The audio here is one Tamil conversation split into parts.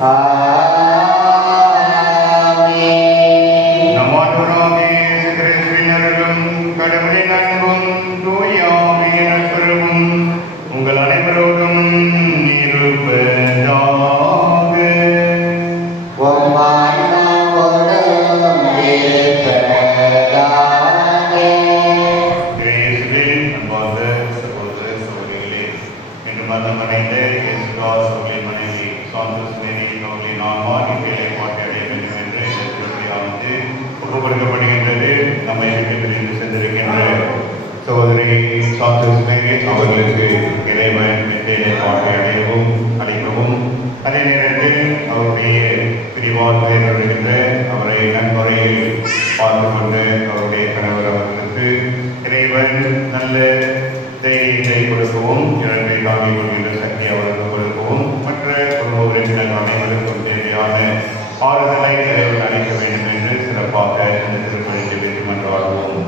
நம் ஆண்டவராகிய இயேசு கிறிஸ்துவின் அருளும் கடவுளின் அன்பும் தூய ஆவியின் நட்புறவும் உங்கள் அனைவரோடும் இருப்பதாக. இயேசுவில் அன்பார்ந்த சகோதர சகோதரிகளே, இன்று மரணமடைந்த இயேசுதாஸ் அவர்களின் மனைவி சாந்தோஸ் மேரி அவர்களின் ஆன்மா நித்திய பாட்டை அடைய வேண்டும் என்று இந்த திருப்பதியானது ஒப்புக்கொடுக்கப்படுகின்றது. நம்மை விட்டு பிரிந்து சென்றிருக்கின்ற சகோதரி சாந்தோஸ் மேரி அவர்களுக்கு இறைவன் நித்திய பாட்டை அடையவும் அளிக்கவும், அதே நேரத்தில் அவருடைய பிரிவால் வருகின்ற அவரை நன்முறையில் பார்த்து கொண்டு அவருடைய கணவர் அவர்களுக்கு இறைவன் நல்ல தைரியத்தை கொடுக்கவும், இறங்கை தாங்கிக் கொள்கின்ற சக்தி அவர்களுக்கு கொடுக்கவும், மற்ற குடும்ப உறுப்பினர்கள் அனைவருக்கும் தேவையான ஆறுதலை இறைவன் அளிக்க வேண்டும் என்று சிறப்பாக இந்த திருப்பணியில் வெற்றி மன்றாடுவோம்.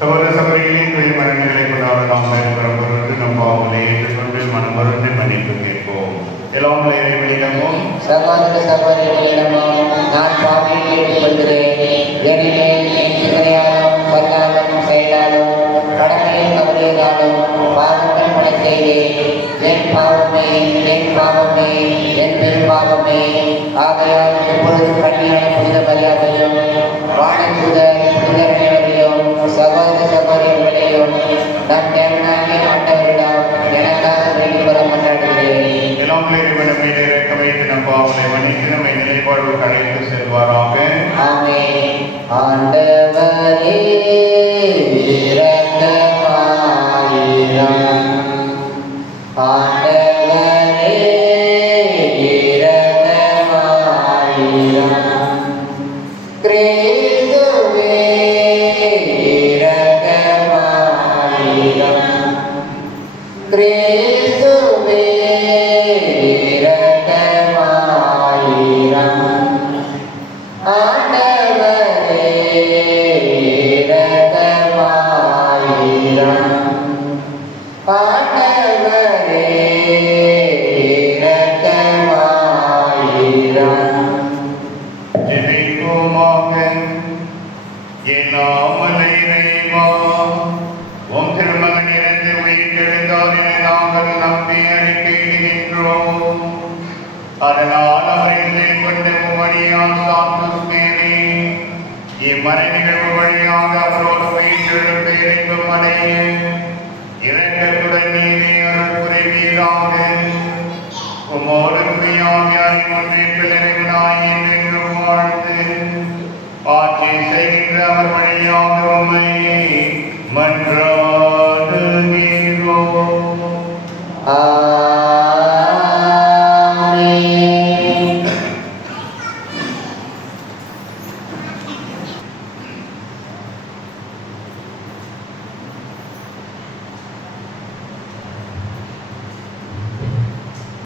சகோதர சகோதரிகளின் துணை மரணங்களை கொண்டாட நாம் மேற்படும் பொருட்டு நம் பாவங்களை ஏற்றுக்கொண்டு மனமருந்து மன்னிப்பு கேட்போம். எல்லாம் இறைவனிடமும் சகோதர சகோதரிகளிடமும் நான் பாவியை கேட்டுக்கொள்கிறேன். ஏனெனில் என் சிந்தனையாலும் சொல்லாலும் செயலாலும் கடமையில் கவலையாலும் பாவங்கள் பல செய்தேன். என் பாவமே என் பெரும் பாவமே. ஆகையால் எப்பொழுது கண்ணியான புனித மரியாதையும் வானதூதர் புனிதர் அனைவரையும் சகோதர சகோதரிகளையும் நம் தேவனாகிய ஆண்டவரிடம் எனக்காக வேண்டிக் கொள்ள கொண்டாடுகிறேன். எல்லாம் இறைவன் மீது இறக்க வைத்து நம் பாவங்களை மன்னித்து நம்மை நிலைப்பாடு அழைத்து செல்வாராக. ஆமென். ஆண்டவரே இரக்கமாயிரம். ஆண்டவரே இரக்கமாயிரம். கிறிஸ்துவே இரக்கமாயிரம். கிறிஸ்துவே இரக்கமாயிரம். ஆண்டவரே இரக்கமாயிரம். ஆண்டவரே இரக்கமாயிரம். ஜெபிப்போமாக. என்னாமலை இறைவா, உம் திருமகன் இறந்து உயிர்த்தெழுந்தார் என நாங்கள் நம்பி அறிக்கையிடுகின்றோம். அதனால் அவரை கொண்டு உம்மடியான் சாந்தோஸ் மேரி இம்மறை நிகழ்வு வழியாக அவரோடு உயிர்த்தெழுந்த இறைவம் அடைய இரக்கத்துடன் நீரே அருள் புரிவீராக. உம்மோடு துணியாவியாரின் ஒன்றிப்பில் இறைவனாய் என்றென்றும் வாழ்ந்து ஆட்சி செய்கின்ற அவர் வழியாக உம்மை மன்றாடுகின்றோம்.